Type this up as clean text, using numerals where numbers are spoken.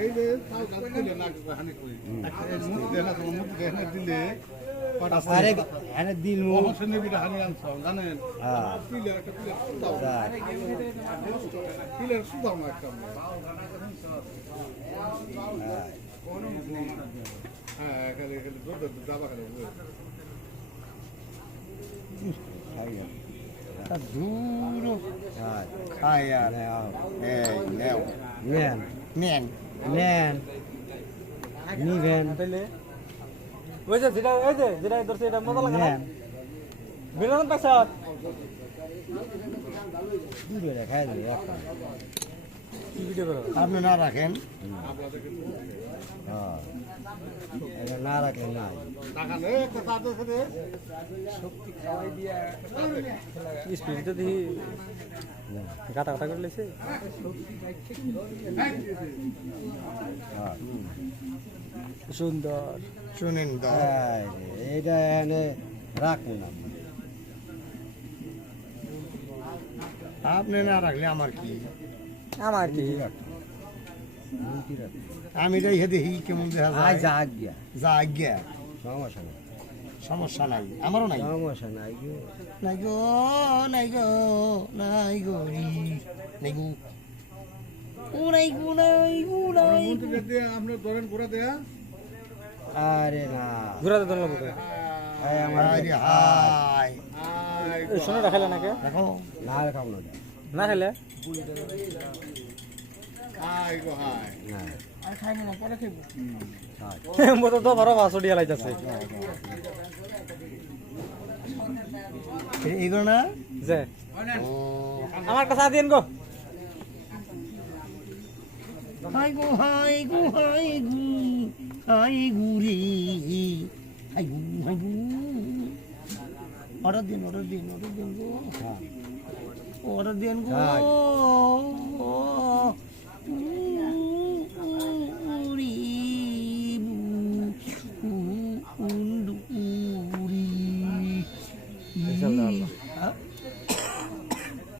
এই যে তাও দিলে না হানি কই মুখ দেনা তো মুখ দেনা দিলে আরে এনে দিল অবশ্য নেবিটা হানি আনছ জানেন হ্যাঁ পিলার একটা পিলার সুদাও পিলার সুদাও না একটা হ্যাঁ খালি খালি দুধ দাবা খালি দূর খায়া নেও নেন নেন নেন নিবেন তাইলে ওই যে যেটা ধরছে এটা মজা লাগে না বিনোদন পাইছা ভিডিও দেখায় দিই একটা কি ভিডিও করো আপনি না রাখেন হ্যাঁ এটা না রাখেন না টাকা নে একটা সাথে সাথে শক্তি খাওয়াই দিয়া স্পিডটা দেখি গাটা গাটা করে লেছে সুন্দর শুনেন এইটা এনে রাখুন আপনি না রাখলে আমার কি আমি দেখি কেমন দেখা যায় সমস্যা নাই আমারও নাই সমস্যা নাই নাই গো নাই গো নাই গো নাই গো নাই গো নাই গো নাই আপনি ধরেন ঘোরা দেয়া আরে না ঘুরাতে ধরলো বুকে হাই আমার হাই শোনো রাখালে নাকি দেখো না রাখাম না খেলে হাই গো হাই না আর খাইবো না পরে খাইবো মতো তো বড় ভাষণ দিয়ে লাইতাছে এইগুলো না যে আমার কাছে দিন গো হাই গো হাই গো হাই গো হাই গুরি হাই গু হাই গু অর্ডার দিন গো অর্ডার দিন গো